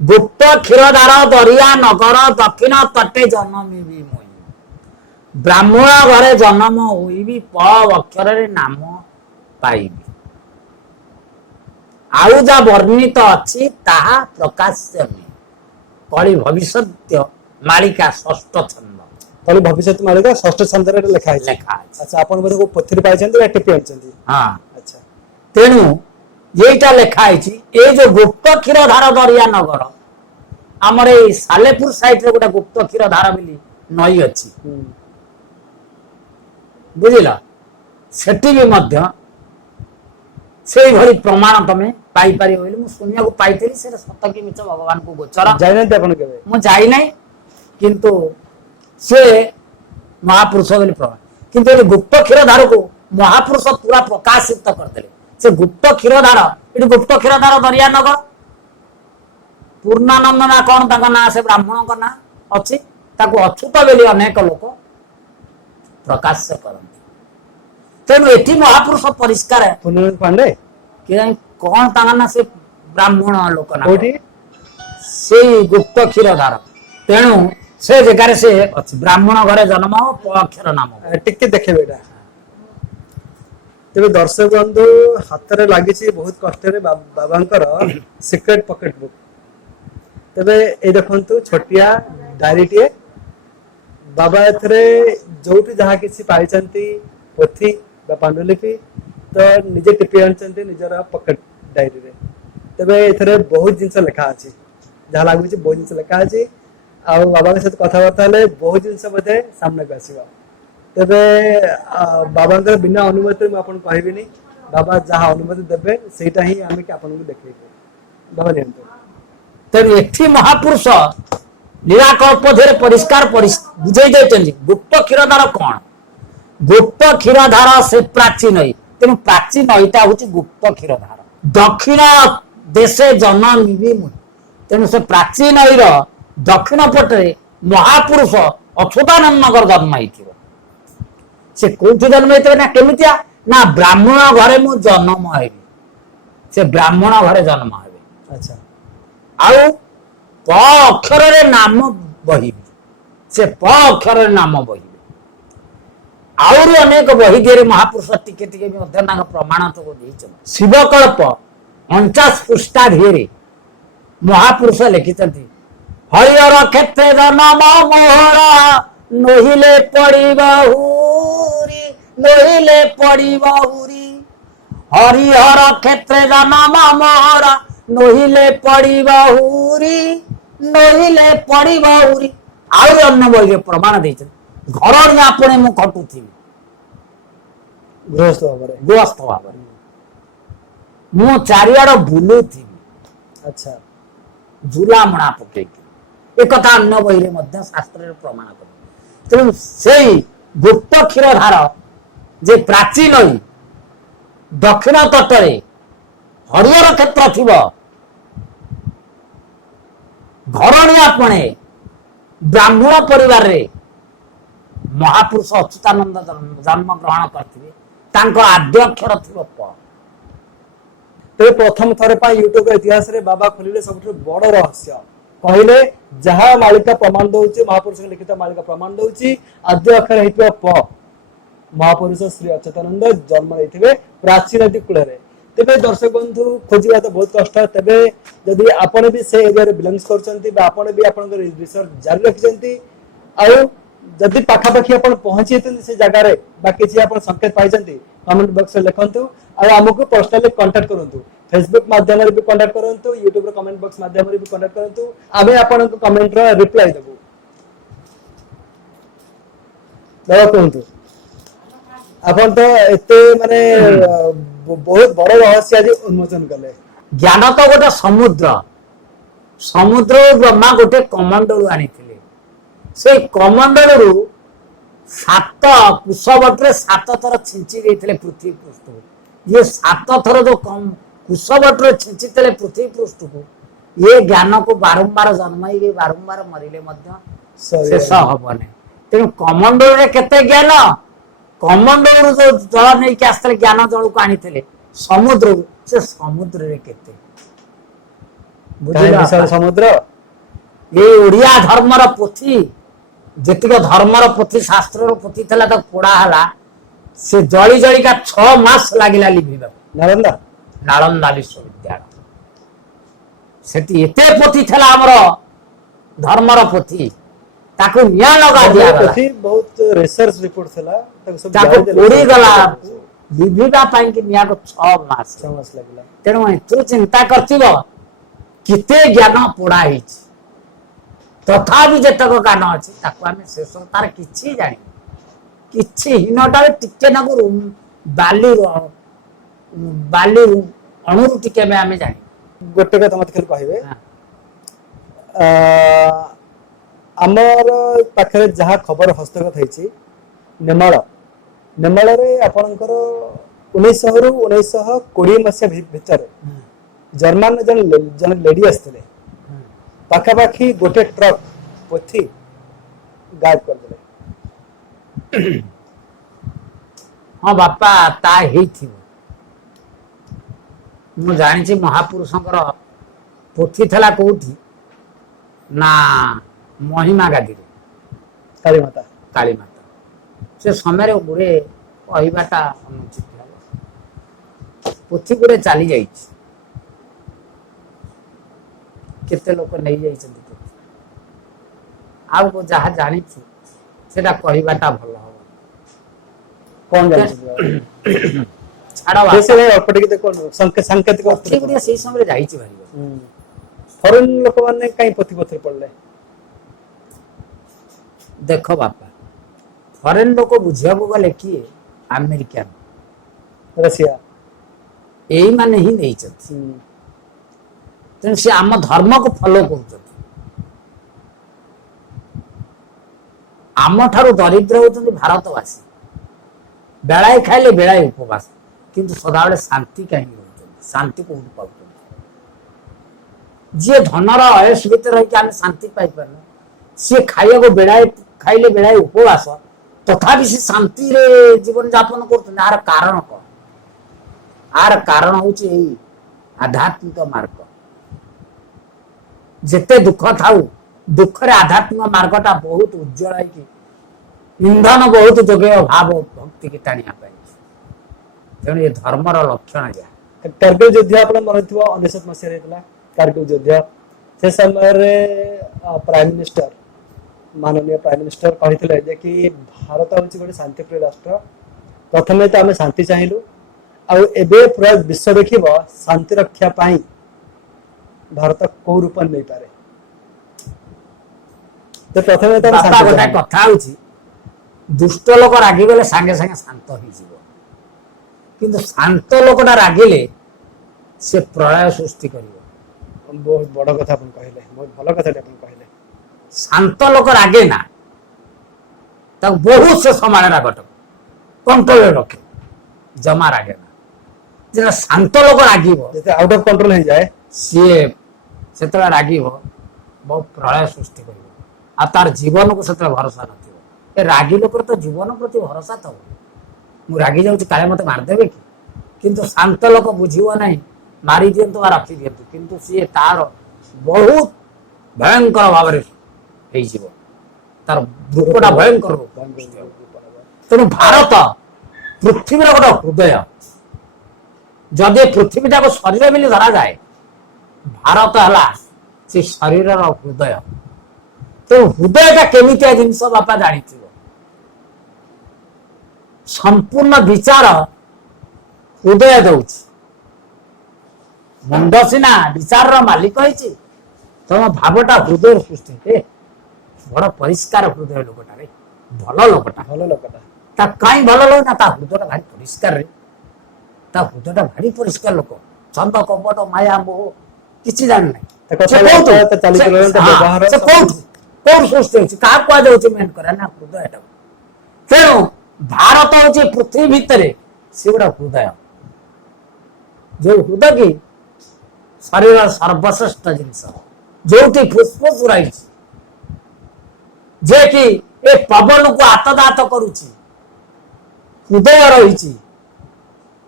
गुप्त क्षीरधार दरिया नगर दक्षिण तटे जन्मी मुई ब्राह्मण घरे जन्म हुई प अक्षर नाम पाइबी आउ जा वर्णित अच्छी ताहा प्रकाश्य कली भविष्य मालिका षष्ठ छंद कली भविष्य मालिका षष्ठ छंद लिखा है। अच्छा आपण बोधे को पोथी पाइछन्ती या टिपी आछन्ती। हां अच्छा तेनु येटा लिखा है ये जो गुप्त क्षीरधार दरिया नगर आमर ए सालेपुर साइड रे गोटा गुप्त क्षीरधार मिली नई अच्छी बुझिला सेठी भी मध्य से भली प्रमाण तमे पाई पारि होइले मु सुनिया को पाइतेली से सत्य कि मिछ भगवान को गोचर जाइना आपण केबे मु जाई नै किंतु से महापुरुष बोली प्रमाण किंतु ये गुप्त क्षीरधार को महापुरुष पूरा प्रकाशित करदेले से गुप्त क्षीरधार ये गुप्त क्षीरधार दरिया नगर पूर्णानंद ना कौन ताका ना से ब्राह्मण का ना अच्छी ताको अछूत बेली अनेक लोक प्रकाश करते तेणु एटी महापुरुष परिष्कार है पूर्णानंद पांडे कि कौन ताका ना से ब्राह्मण लोक ना कोठी से गुप्त क्षीरधार तेणु से जगह से अच्छी ब्राह्मण घरे जन्म प अक्षर नाम टिके देखे बेटा तेरे दर्शक बंधु हाथ रे लागी बहुत कष्ट रे बाबांकर सिक्रेट पॉकेट बुक तेरे ए देखंतु छोटिया डायरी टे बाबा एथरे जोटी जहा किसी पाइचंती पोथी बा पांडुलिपि तो निजे टिपी आनचंती निजर पॉकेट डायरी रे तेरे एथरे बहुत जिंस लिखा अछि जहा लागुची बहुत जिंस लिखा अछि आ बाबा के साथ कथा बार्ता ले बहुत जिंस बधे सामने के आसीबा तेरे बाबा बिना अनुमति में आपन कहबिनी बाबा जहाँ अनुमति देवे सेटा ही आमे के आपन को देखेबे बाबा नियंत्रण तेणु एठी महापुरुष लीलाकल्प धेर परिष्कार बुझे देते गुप्त क्षीरधार कौन गुप्त क्षीरधार से प्राचीन नई तेणु प्राचीन नईटा हूँ गुप्त क्षीरधार दक्षिण देशे जन्मी भी मुई तेणु से प्राचीन नईर दक्षिण पटे महापुरुष अच्युतानंद नगर जन्म होती से कौटी जन्म होते ना केमितिया ना ब्राह्मण घरे मु जन्म हेबी से ब्राह्मण घरे जन्म हेबे अच्छा आउ प अक्षर रे नाम बहिबी से प अक्षर रे नाम बहिबी आउर अनेक बही देरे महापुरुष टिके टिके भी अध्ययन प्रमाण तो देइछन शिवकल्प 49 पृष्ठा धेरे महापुरुष लिखितंती हरिहर क्षेत्र जन्म मोहरा नहिले पड़ी बहुरी नहिले पड़ी बहुरी हरिहर क्षेत्र जन्म मोहरा नहिले पड़ी बहुरी नहिले पड़ी बहुरी आउ अन्न बही प्रमाण देइछन घर में आपने मु खटुथी गृहस्थ भाव मु चारिआड़ बुलुथी अच्छा झुलामणा पके एक कथा अन्न बही रे शास्त्र प्रमाण कर तेणु से गुप्त क्षीरधार जे प्राचीन दक्षिण तटरे हरिहर क्षेत्र थी घरणी आपणे ब्राह्मण परिवार रे महापुरुष अच्युतानंद जन्म ग्रहण करते आद्य अक्षर थी प तो प्रथम थर यूट्यूब इतिहास रे बाबा खोलिले सब बड़ रहस्य कहले जहा मालिका प्रमाण दउची महापुरुष लिखित मालिका प्रमाण दउची आद्य अक्षर हेतु प महापुरुष श्री अच्युतानंद जन्म लेथिबे प्राचीन नदी कूल रे तेबे दर्शक बंधु खोजिबा तो बहुत कष्ट तेबे यदि आपण भी से एरिया रे बिलोंग्स करचंती बा आपण भी आपण रिसर्च जारी रखिचंती आउ जदि पाखा पाखी आपण पहुंची से जगह रे बा किछि आपण संकेत पाइचंती कमेंट बॉक्स रे लिखंतु आ हमकु पर्सनली कांटेक्ट करंतु फेसबुक माध्यम रे भी कांटेक्ट करंतु यूट्यूब रे कमेंट बॉक्स माध्यम रे भी कांटेक्ट करंतु आबे आपण को कमेंट रे रिप्लाई देबो दवा कहंतु आपण तो एते माने बहुत बड़ रहस्य आज उन्मोचन कले ज्ञान तो गोटे समुद्र समुद्र ब्रह्मा गोटे कमंडलू आनिथिले से कमंडलू 7 कुशवटरे 7 थर छिंची देथिले पृथ्वी पृष्ठ को ये 7 थर जो कुशवटरे छिंची देले पृथ्वी पृष्ठ को ये ज्ञान को बारंबार जन्माइले बारंबार मरिले मध्य शेष हबने तेणु कमंडल रे केते ज्ञान कमंडल जो जल नहीं के आस्ते ज्ञान जल को आनी समुद्र से समुद्र रे केते କାହିଁ ବିଶାଳ ସମୁଦ୍ର ये ओडिया धर्मर पोथी जेतिक धर्मर पोथी शास्त्र पोथी थला तो पोड़ा हला से जली जली का 6 मास लागिला लिभिबा नालंदा नालंदा विश्वविद्यालय सेति एते पोथी थला हमर धर्मर पोथी ताकु निया लगा दिया गला पोथी बहुत रिसर्च रिपोर्ट थला ताकु पोड़ी गला लिभिबा पाइन कि निया को 6 मास लागला तेणु तू चिंता करथिबो किते ज्ञान पोड़ा हिच तथापि जेतक ज्ञान अच्छी आम शेष तार कि जानी कि हीनटा टिके नाकू बाली बाली अणुरु टिके आम जानी गोटे कथा मत खाली कहबे आमर पाखरे जहाँ खबर हस्तगत होइछि नेमाळ नेमाळ रे आपनकर 1900 रु 1920 मसिया भितर जर्मन जन लेडी आसथिले पाखापाखि गोटे ट्रक पोथी गायब कर देले हाँ बापा ता ही थी मु जानी महापुरुषंकर पोथी थला कोठी ना महिमा गादी काली माता से समय गुड़े कहवाटा अनुचित है पोथी गुड़े चली जाइए केते लोक नहीं जाइछन आउ जहाँ जानी सेटा कहवाटा भल हम कौन जानी छाड़ा जैसे अपटे के कोन सांकेतिक पोथी गुड़े से समय जाइछि भाई फॉरेन लोक माने काई पोथी पत्र पड़ले देखो बापा फॉरेन लोक बुझिया को गले किए अमेरिकन रशिया यही माने ही नहीं चलती तेणु से आम धर्म को फॉलो कर आम ठारू दरिद्र होती भारतवासी बेलाए खाइले बेलाए उपवास किंतु सदाबले शांति कहीं शांति को पाऊँ जी धनर अयस भितर रही शांति पाई सी खाइया को बेलाए खाइले बेलाए उपवास तथापि से शांति रे जीवन यापन कर आर कारण कौन आर कारण हूँ आध्यात्मिक मार्ग जेते दुख थाऊ दुख रे आध्यात्मिक मार्गटा बहुत उज्जवल है कि इंधन बहुत जोगे भाव भक्ति की टाणिया तेणु ये धर्मर लक्षण या कारगिल युद्ध आपन मन थिबो 19 मसिया रेतला कारगिल युद्ध से समय रे प्राइम मिनिस्टर माननीय प्राइम मिनिस्टर कहिथिले जे कि भारत होछि गोटे शांतिप्रिय राष्ट्र प्रथमे तो आमे शांति चाहिलु आ एबे पूरा विश्व देखिबो शांति रक्षा पाई भारत को रूप नहीं पारे तो प्रथमे तो बापा गोटा कथा होछि दुष्ट लोक रागी गले संगे संगे शांत होई जीवो किंतु शांत लोकटा रागिले से प्रलय सृष्टि करिवो बहुत बड़ कथा अपन कहले बहुत भलो कथा अपन कहले शांत लोक रागे ना तक बहुत से समान रागट कंट्रोल रखे जमा रागे ना जेना शांत लोक रागिबो जते आउट ऑफ कंट्रोल हो जाए सीए सेतला रागिबो बहुत प्रलय सृष्टि करिवो आ तार जीवन को सेतला भरोसा नथिबो ए रागी लोकर तो जीवन प्रति भरोसा तो मु रागी जाउछि काले मते मार देबे कि किंतु शांत लोक बुझिबो नाही मारी दियंतु आ रखी दियंतु किंतु सीए तार बहुत भयंकर भाव रे हेई जीवो तार दुखटा भयंकर तेणु भारत पृथ्वी गोटे हृदय जदि पृथ्वीटा को शरीर बोली धरा जाए भारत है से शरीर हृदय तो हृदयटा केमितिया जिनस बापा जानी संपूर्ण विचार हृदय दौच मुंड सीना विचार मालिक है तुम भावटा हृदय सृष्टि बड़ परिष्कार हृदय लोकटा रे भल लोकटा कहीं भल लोक ना हृदय भारी परिष्कार रे हृदय भारी परिष्कार लोक छंद कपट माया मोह किसी जान हृदय तेणु भारत हूँ पृथ्वी भितर सी गोटे हृदय जो हृदय की शरीर सर्वश्रेष्ठ जिनस जो फुसफुस रही जे कि ए पवन को आतदात करुची हृदय रही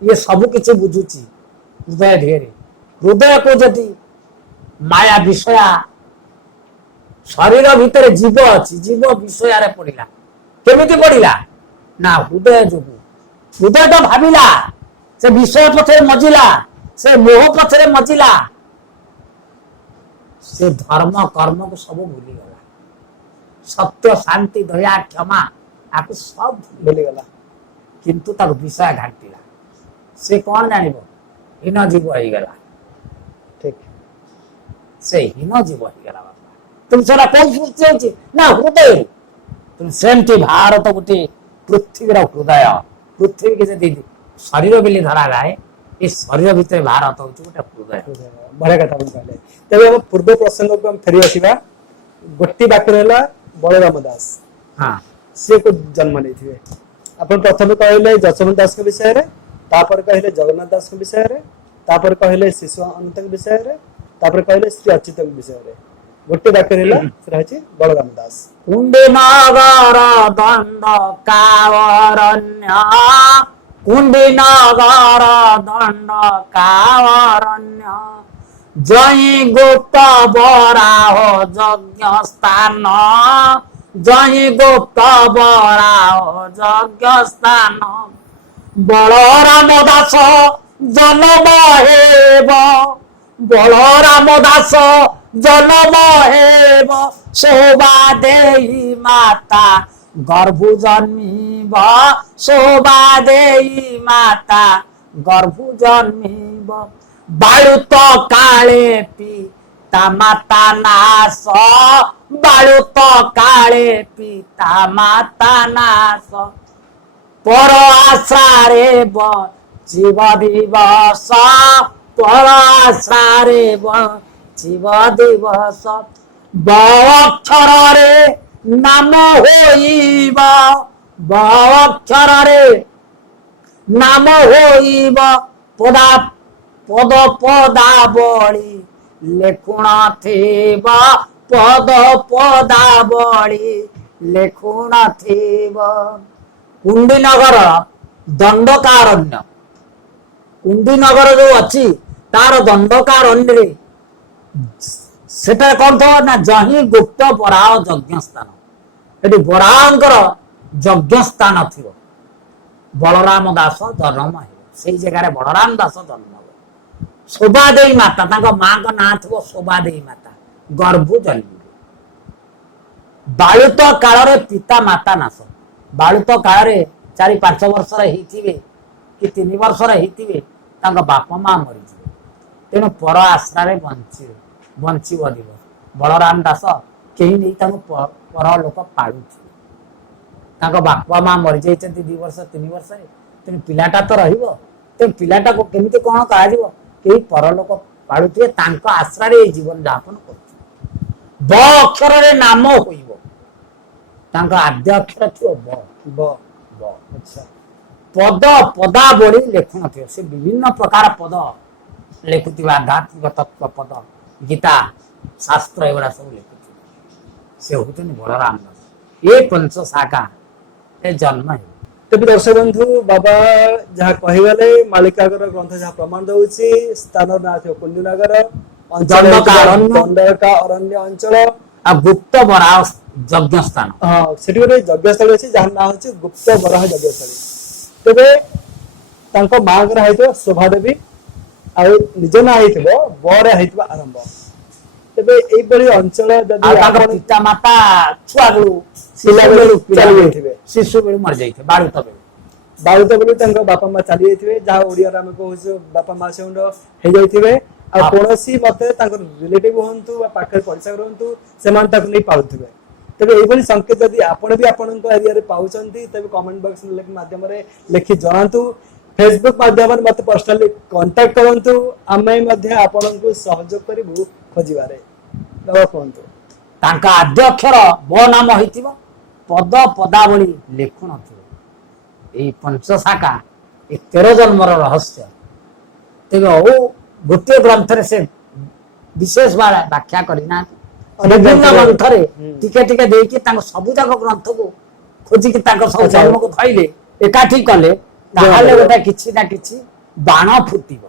ये सब किसी बुझुची हृदय ढेर हृदय को जदि ମାୟା ବିଷୟା ଶରୀର ଭିତରେ ଜୀବ ଅଛି, ଜୀବ ବିଷୟରେ ପଡିଲା। କେମିତି ପଡିଲା ନା ହୃଦୟ ଯୋଗୁ। ହୃଦୟ ତ ଭାବିଲା, ସେ ବିଷୟ ପଛରେ ମଜିଲା, ସେ ମୋହ ପଛରେ ମଜିଲା, ସେ ଧର୍ମ କର୍ମକୁ ସବୁ ଭୁଲିଗଲା। ସତ୍ୟ ଶାନ୍ତି ଦୟା କ୍ଷମା ଆକୁ ସବୁ ଭୁଲିଗଲା, କିନ୍ତୁ ତାକୁ ବିଷୟ ଘାଣ୍ଟିଲା। ସେ କଣ ଜାଣିବ? ହୀନ ଜୀବ ହେଇଗଲା। ଠିକ ସେ ହୀନ ଜୀବ ହେଇଗଲା। ବାପା ତୁମ ସେଟା କୋଉ ସୃଷ୍ଟି ହଉଛି ନା ହୃଦୟରୁ। ତୁମ ସେମିତି ଭାରତ ଗୋଟେ ପୃଥିବୀର ହୃଦୟ। ପୃଥିବୀ କି ଯଦି ଶରୀର ବୋଲି ଧରାଯାଏ, ଏ ଶରୀର ଭିତରେ ଭାରତ ହଉଛି ଗୋଟେ ହୃଦୟ। ବଢିଆ କଥା ଆପଣ କହିଲେ। ତେବେ ଆମ ପୂର୍ବ ପ୍ରସଙ୍ଗକୁ ଆମେ ଫେରି ଆସିବା। ଗୋଟି ବାକ୍ୟରେ ହେଲା ବଳରାମ ଦାସ। ହଁ ସିଏ କୋଉ ଜନ୍ମ ନେଇଥିବେ? ଆପଣ ପ୍ରଥମେ କହିଲେ ଯଶୋବନ୍ତ ଦାସଙ୍କ ବିଷୟରେ, ତାପରେ କହିଲେ ଜଗନ୍ନାଥ ଦାସଙ୍କ ବିଷୟରେ, ତାପରେ କହିଲେ ଶିଶୁ ଅନନ୍ତଙ୍କ ବିଷୟରେ, ତାପରେ କହିଲେ ଶ୍ରୀ ଅଚ୍ୟୁତଙ୍କ ବିଷୟରେ। ଗୋଟେ ବାକ୍ୟରେ ହେଲା ସେଟା ହଉଛି ବଳରାମ ଦାସ। କୁଣ୍ଡିନଗର ଦଣ୍ଡ କାୱରଣ୍ୟ, କୁଣ୍ଡିନଗର ଦଣ୍ଡ କାୱରଣ୍ୟ, ଜୟୀ ଗୁପ୍ତ ବରାହ ଯଜ୍ଞ ସ୍ଥାନ, ଜୟୀ ଗୁପ୍ତ ବରାହ ଯଜ୍ଞ ସ୍ଥାନ, ବଳରାମ ଦାସ ଜନମ ହେବ, ବଳରାମ ଦାସ ଜନମ ହେବ, ଶୋଭା ଦେଇ ମାତା ଗର୍ଭୁ ଜନ୍ମିବ, ଶୋଭା ଦେଇ ମାତା ଗର୍ଭୁ ଜନ୍ମିବ, ବାଳୁତ କାଳେ ପିତା ମାତା ନାଶ, ବାଳୁତ କାଳେ ପିତା ମାତା ନାଶ, ପର ଆଶାରେ ବଞ୍ଚିବ ଦିବସ, ପର ଆଶାରେ ବଞ୍ଚିବ ଦିବସ, ବ ଅକ୍ଷରରେ ନାମ ହୋଇବ, ବ ଅକ୍ଷରରେ ନାମ ହୋଇବ, ପଦ ପଦାବଳି ଲେଖୁଣ ଥିବ, ପଦ ପଦାବଳି ଲେଖୁଣ ଥିବ। କୁଣ୍ଡିନଗର ଦଣ୍ଡକାରଣ୍ୟ, କୁଣ୍ଡିନଗର ଯୋଉ ଅଛି ତାର ଦଣ୍ଡକାରଣ୍ୟରେ ସେଟା କଣ ଥିବ ନା ଜହିଁ ଗୁପ୍ତ ବରାହ ଯଜ୍ଞ ସ୍ଥାନ। ସେଠି ବରାହଙ୍କର ଯଜ୍ଞ ସ୍ଥାନ ଥିବ। ବଳରାମ ଦାସ ଜନ୍ମ ହେବ, ସେଇ ଜାଗାରେ ବଳରାମ ଦାସ ଜନ୍ମ ହେବ। ଶୋଭା ଦେଇ ମାତା, ତାଙ୍କ ମାଙ୍କ ନାଁ ଥିବ ଶୋଭା ଦେଇ ମାତା, ଗର୍ଭୁ ଜନ୍ମିବେ। ବାଳୁତ କାଳରେ ପିତା ମାତା ନାଶ, ବାଳୁତ କାଳରେ 4-5 ବର୍ଷର ହେଇଥିବେ କି 3 ବର୍ଷର ହେଇଥିବେ, ତାଙ୍କ ବାପା ମା ମରିଯିବେ। ତେଣୁ ପର ଆଶ୍ରାରେ ବଞ୍ଚିବ ଦିବସ। ବଳରାମ ଦାସ କେହି ନେଇ ତାଙ୍କୁ ପର ଲୋକ ପାଳୁଥିବେ। ତାଙ୍କ ବାପା ମା ମରିଯାଇଛନ୍ତି 2 ବର୍ଷ 3 ବର୍ଷରେ, ତେଣୁ ପିଲାଟା ତ ରହିବ। ତେଣୁ ପିଲାଟାକୁ କେମିତି କଣ କରାଯିବ? କେହି ପରଲୋକ ପାଳୁଥିବେ, ତାଙ୍କ ଆଶ୍ରାରେ ଏଇ ଜୀବନ ଯାପନ କରୁଥିବେ। ବ ଅକ୍ଷରରେ ନାମ ହୋଇବ, ତାଙ୍କ ଆଦ୍ୟ ଅକ୍ଷର ଥିବ ବ। ବ ବ ଆଚ୍ଛା। ପଦ ପଦାବଳି ଲେଖୁନଥିବ, ସେ ବିଭିନ୍ନ ପ୍ରକାର ପଦ ଲେଖୁଥିବା, ଆଧ୍ୟାତ୍ମିକ ତତ୍ଵ ପଦ, ଗୀତା ଶାସ୍ତ୍ର ଏଗୁଡା ସବୁ ଲେଖୁଥିବେ। ସେ ହଉଛନ୍ତି ବଳରାମ ଦାସ। ଏ ପଞ୍ଚ ଶାଖା ଏ ଜନ୍ମ ହେବ। ତେବେ ଦର୍ଶକ ବନ୍ଧୁ, ବାବା ଯାହା କହିଗଲେ, ମାଳିକାଗର ଗ୍ରନ୍ଥ ଯାହା ପ୍ରମାଣ ଦଉଛି, ସ୍ଥାନର ନାଁ ଥିବ କୁଣ୍ଡିନଗର, ଦଣ୍ଡକା ଅରଣ୍ୟ ଅଞ୍ଚଳ, ଆଉ ଗୁପ୍ତ ବରାହ ଯଜ୍ଞ ସ୍ଥାନ। ହଁ, ସେଠି ଗୋଟେ ଯଜ୍ଞସ୍ଥଳୀ ଅଛି ଯାହାର ନାଁ ହଉଛି ଗୁପ୍ତ ବରାହ ଯଜ୍ଞସ୍ଥଳୀ। ତେବେ ତାଙ୍କ ମାଙ୍କର ହେଇଥିବ ଶୋଭା ଦେବୀ, ଆଉ ନିଜ ନାଁ ହେଇଥିବ ବରେ ହେଇଥିବ ଆରମ୍ଭ। ତେବେ ଏଇଭଳି ଅଞ୍ଚଳ ଯଦି ପିତା ମାତା ଛୁଆ ବେଳୁ ଶିଶୁ ବେଳୁ ମରିଯାଇଥିବେ, ବାଳୁତ ବେଳୁ। ବାଳୁତ ବେଳୁ ତାଙ୍କ ବାପା ମା ଚାଲି ଯାଇଥିବେ, ଯାହା ଓଡିଆରେ ଆମେ କହୁଛୁ ବାପା ମା ସେଉଣ୍ଡ ହେଇଯାଇଥିବେ। ଆଉ କୌଣସି ମତେ ତାଙ୍କର ରିଲେଟିଭ ହୁଅନ୍ତୁ ବା ପାଖରେ ପଡିଶା ରୁହନ୍ତୁ, ସେମାନେ ତାକୁ ନେଇ ପାଳୁଥିବେ। ତେବେ ଏଇଭଳି ସଂକେତ ଯଦି ଆପଣ ବି ଆପଣଙ୍କ ଏରିଆରେ ପାଉଛନ୍ତି, ତେବେ କମେଣ୍ଟ ବକ୍ସ ମାଧ୍ୟମରେ ଲେଖି ଜଣାନ୍ତୁ। ଫେସବୁକ୍ ମାଧ୍ୟମରେ ମତେ ପର୍ସନାଲି କଣ୍ଟାକ୍ଟ କରନ୍ତୁ, ଆମେ ମଧ୍ୟ ଆପଣଙ୍କୁ ସହଯୋଗ କରିବୁ ଖୋଜିବାରେ। କୁହନ୍ତୁ। ତାଙ୍କ ଆଦ୍ୟ ଅକ୍ଷର ବ ନାମ ହେଇଥିବ, ପଦ ପଦାବଳି ଲେଖୁନଥିବ। ଏଇ ପଞ୍ଚଶାଖା, ଏ 13 ଜନ୍ମର ରହସ୍ୟ। ତେବେ ଗୋଟିଏ ଗ୍ରନ୍ଥରେ ସେ ବିଶେଷ ଭାବେ ବ୍ୟାଖ୍ୟା କରିନାହାନ୍ତି, ବିଭିନ୍ନ ଗ୍ରନ୍ଥରେ ଟିକେ ଟିକେ ଦେଇକି ତାଙ୍କ ସବୁଯାକ ଗ୍ରନ୍ଥକୁ ଖୋଜିକି ତାଙ୍କ ସବୁ ଜନ୍ମକୁ ଧଇଲେ, ଏକାଠି କଲେ, ତାହେଲେ ଗୋଟେ କିଛି ନା କିଛି ବାଣ ଫୁଟିବ।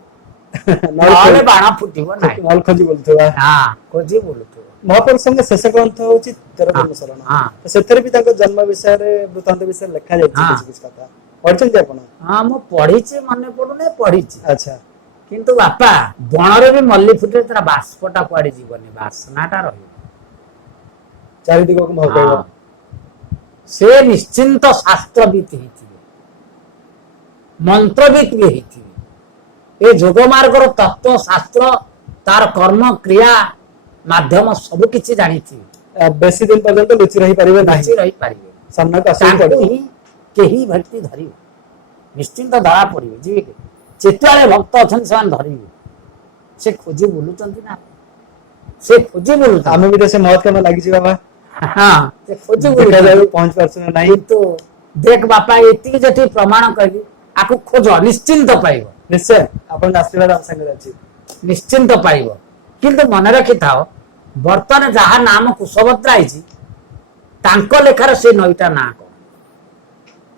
नहले बाण फुटिबो नाही नल खोजी बोलथुवा हां खोजी बोलुथु महापुरुषଙ୍କ ଶେଷ ଗ୍ରନ୍ଥ ହଉଛି 13 ଜନ୍ମଶରଣ ହଁ। ତ ସେଥିରେ ବି ତାଙ୍କ ଜନ୍ମ ବିଷୟରେ ବୃତ୍ତାନ୍ତ ବିଷୟରେ ଲେଖା ଯାଇଛି ହଁ। କିଛି କିଛି କଥା ପଢିଛନ୍ତି ଆପଣ हां मु पढिछि मने पडुने पढिछि ଆଚ୍ଛା किंतु बापा बणरे भी मल्ली फुटे तार बाष्पटा कुआडे जीवनी बासनाटा रहिबो ଚାରି ଦିଗକୁ ମହକାଇବ हाँ। से निश्चिंत शास्त्रविद ହେଇଥିବେ मंत्रविद भी ହେଇଥିବେ ए जोग मार्ग तत्व शास्त्र तार कर्म क्रिया माध्यम सब किछि जानिथिबे ବେଶୀ ଦିନ ପର୍ଯ୍ୟନ୍ତ ଲୁଚି ରହି ପାରିବେ ନାହିଁ କିଛି ରହି ପାରିବେ ସାମ୍ନାକୁ ଆସିବାକୁ ତାଙ୍କୁ ପଡିବ ହିଁ କେହି ଭକ୍ତି ଧରିବେ ନିଶ୍ଚିନ୍ତ ଧରା ପଡିବେ ଯିବେ କି ଯେତେବେଳେ ଭକ୍ତ ଅଛନ୍ତି ସେମାନେ ଧରିବେ ସେ ଖୋଜି ବୁଲୁଛନ୍ତି ନା ସେ ଖୋଜି ବୁଲୁଛନ୍ତି ଆମେ ବି ତ ସେ ମହତ କାମ ଲାଗିଛି ବାବା ହଁ ସେ ଖୋଜି ଦେଖାଯାଉ ବୁଲୁଛନ୍ତି ପହଞ୍ଚି ପାରୁଛୁ ନା ନାହିଁ କିନ୍ତୁ ଦେଖ ବାପା ଏତିକି ଯେଠି ପ୍ରମାଣ କହିଲି ଆକୁ ଖୋଜ ନିଶ୍ଚିନ୍ତ ପାଇବ ନିଶ୍ଚୟ ଆପଣଙ୍କ ଆଶୀର୍ବାଦ ଆମ ସାଙ୍ଗରେ ଅଛି ନିଶ୍ଚିନ୍ତ ପାଇବ କିନ୍ତୁ ମନେ ରଖିଥାଅ ବର୍ତ୍ତମାନ ଯାହା ନାମ କୁଶଭଦ୍ରା ହେଇଛି ତାଙ୍କ ଲେଖାରେ ସେ ନଈଟା ନାଁ କଣ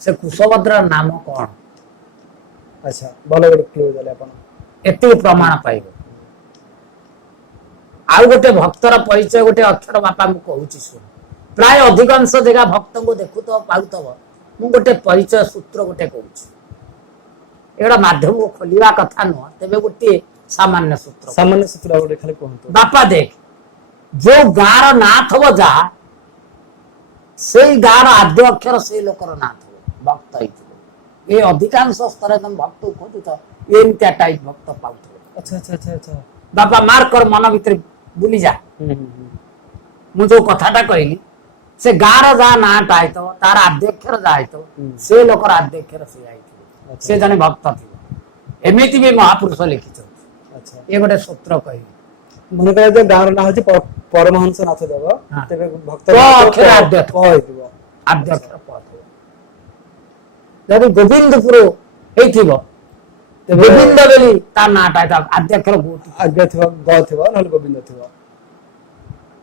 ସେ କୁଶଭଦ୍ରାର ନାମ କଣ ଆଚ୍ଛା ଭଲ ଗୋଟେ କ୍ଲୁ ଦେଲେ ଆପଣ ଏତିକି ପ୍ରମାଣ ପାଇବ ଆଉ ଗୋଟେ ଭକ୍ତର ପରିଚୟ ଗୋଟେ ଅକ୍ଷର ବାପା ମୁଁ କହୁଛି ଶୁଣ ପ୍ରାୟ ଅଧିକାଂଶ ଜାଗା ଭକ୍ତଙ୍କୁ ଦେଖୁଥିବ ପାଉଥିବ ମୁଁ ଗୋଟେ ପରିଚୟ ସୂତ୍ର ଗୋଟେ କହୁଛି ଏଗୁଡ଼ା ମାଧ୍ୟମକୁ ଖୋଲିବା କଥା ନୁହଁ ତେବେ ଗୋଟିଏ ସାମାନ୍ୟ ସୂତ୍ର ସାମାନ୍ୟ ସୂତ୍ର ଗୋଟେ ଖାଲି କୁହନ୍ତୁ ବାପା ଦେଖ ଯୋଉ ଗାଁର ନାଁ ଥବ ଯାହା ସେଇ ଗାଁର ଆଦ୍ୟ ଅକ୍ଷର ସେଇ ଲୋକର ନାଁ ଥିବ ଭକ୍ତ ହେଇଥିବ ଏ ଅଧିକାଂଶ ସ୍ତରରେ ତମେ ଭକ୍ତ ଖୋଜୁଛ ଏମିତିଆ ଟାଇପ ଭକ୍ତ ପାଉଥିବ ଆଚ୍ଛା ଆଚ୍ଛା ଆଚ୍ଛା ଆଚ୍ଛା ବାପା ମାର୍କ କର ମନ ଭିତରେ ବୁଲି ଯା ମୁଁ ଯୋଉ କଥାଟା କହିଲି ସେ ଗାଁର ଯାହା ନାଁଟା ହେଇଥିବ ତାର ଆଦ୍ୟକ୍ଷର ଯାହା ହେଇଥିବ ସେ ଲୋକର ଆଦ୍ୟକ୍ଷର ସେ ହେଇଥିବ ସେ ଜଣେ ଭକ୍ତ ଥିବ ଏମିତି ବି ମହାପୁରୁଷ ଲେଖିଛନ୍ତି ଆଚ୍ଛା ଏ ଗୋଟେ ସୂତ୍ର କହିଲି ମନେ କରାଯାଏ ଗାଁର ନାଁ ହଉଛି ପରମହଂସ ନାଥ ଦେବ ହଁ। ତେବେ ଭକ୍ତ ପ ଅକ୍ଷର ଆଦ୍ୟ ପ ହେଇଥିବ ଆଦ୍ୟକ୍ଷର ପ ଥିବ ଯଦି ଗୋବିନ୍ଦପୁର ହେଇଥିବ ଗୋବିନ୍ଦ ବୋଲି ତା ନାଁଟା ଆଦ୍ୟକ୍ଷର ଆଜ୍ଞା ଥିବ ଗ ଥିବ ନହେଲେ ଗୋବିନ୍ଦ ଥିବ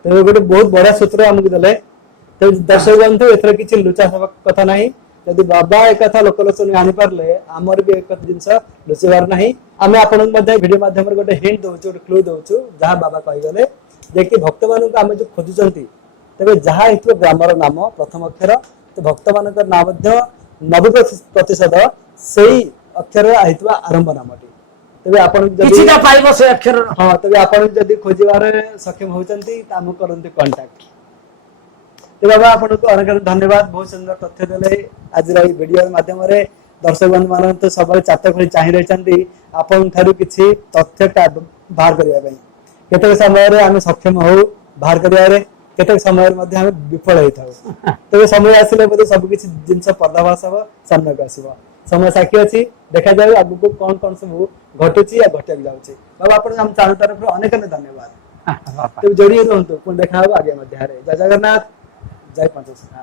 ତେବେ ଗୋଟେ ବହୁତ ବଢିଆ ସୂତ୍ର ଆମକୁ ଦେଲେ ତେବେ ଦର୍ଶକ ବନ୍ଧୁ ଏଥିରେ କିଛି ଲୁଚା ହେବା କଥା ନାହିଁ ଯଦି ବାବା ଏକଥା ଲୋକଲୋଚନକୁ ଆଣିପାରିଲେ ଆମର ବି ଏକ ଜିନିଷ ଲୁଚିବାର ନାହିଁ ଆମେ ଆପଣଙ୍କୁ ମଧ୍ୟ ଭିଡିଓ ମାଧ୍ୟମରେ ଗୋଟେ ହିଣ୍ଟ ଦଉଛୁ ଗୋଟେ କ୍ଲୁ ଦଉଛୁ ଯାହା ବାବା କହିଗଲେ ଯେ କି ଭକ୍ତମାନଙ୍କୁ ଆମେ ଯୋଉ ଖୋଜୁଛନ୍ତି ତେବେ ଯାହା ହେଇଥିବ ଗ୍ରାମର ନାମ ପ୍ରଥମ ଅକ୍ଷର ତ ଭକ୍ତମାନଙ୍କର ନାଁ ମଧ୍ୟ 90% ସେଇ ଅକ୍ଷରରେ ହେଇଥିବା ଆରମ୍ଭ ନାମଟି ତେବେ ଆପଣ ଯଦି କିଛିଟା ପାଇବ ସେ ଅକ୍ଷର ହଁ ତେବେ ଆପଣ ଯଦି ଖୋଜିବାରେ ସକ୍ଷମ ହଉଛନ୍ତି ତ ଆମକୁ କରନ୍ତୁ କଣ୍ଟାକ୍ଟ ତ ବାବା ଆପଣଙ୍କୁ ଅନେକ ଧନ୍ୟବାଦ ବହୁତ ସୁନ୍ଦର ତଥ୍ୟ ଦେଲେ ଆଜିର ଏଇ ଭିଡିଓ ମାଧ୍ୟମରେ ଦର୍ଶକ ବନ୍ଧୁ ମାନଙ୍କୁ ତ ସବୁବେଳେ ଚାତ ଖୋଲି ଚାହିଁ ରହିଛନ୍ତି ଆପଣଙ୍କ ଠାରୁ କିଛି ତଥ୍ୟ ବାହାର କରିବା ପାଇଁ କେତେକ ସମୟରେ ଆମେ ସକ୍ଷମ ହଉ ବାହାର କରିବାରେ କେତେକ ସମୟରେ ମଧ୍ୟ ଆମେ ବିଫଳ ହେଇଥାଉ ତେବେ ସମୟ ଆସିଲେ ବୋଧେ ସବୁ କିଛି ଜିନିଷ ପର୍ଦ୍ଦାଫାଶ ହବ ସାମ୍ନାକୁ ଆସିବ ସମୟ ସାକ୍ଷୀ ଅଛି ଦେଖାଯାଉ ଆଗକୁ କଣ କଣ ସବୁ ଘଟୁଛି ଆଉ ଘଟିବାକୁ ଯାଉଛି ବାବା ଆପଣଙ୍କୁ ଆମ ଚ୍ୟାନେଲ ତରଫରୁ ଅନେକ ଧନ୍ୟବାଦ ତେବେ ଯୋଡି ରୁହନ୍ତୁ ପୁଣି ଦେଖା ହବ ଆଗାମୀ ଅଧ୍ୟାୟରେ ଜୟ ଜଗନ୍ନାଥ ଜୟ ପଞ୍ଚସଖା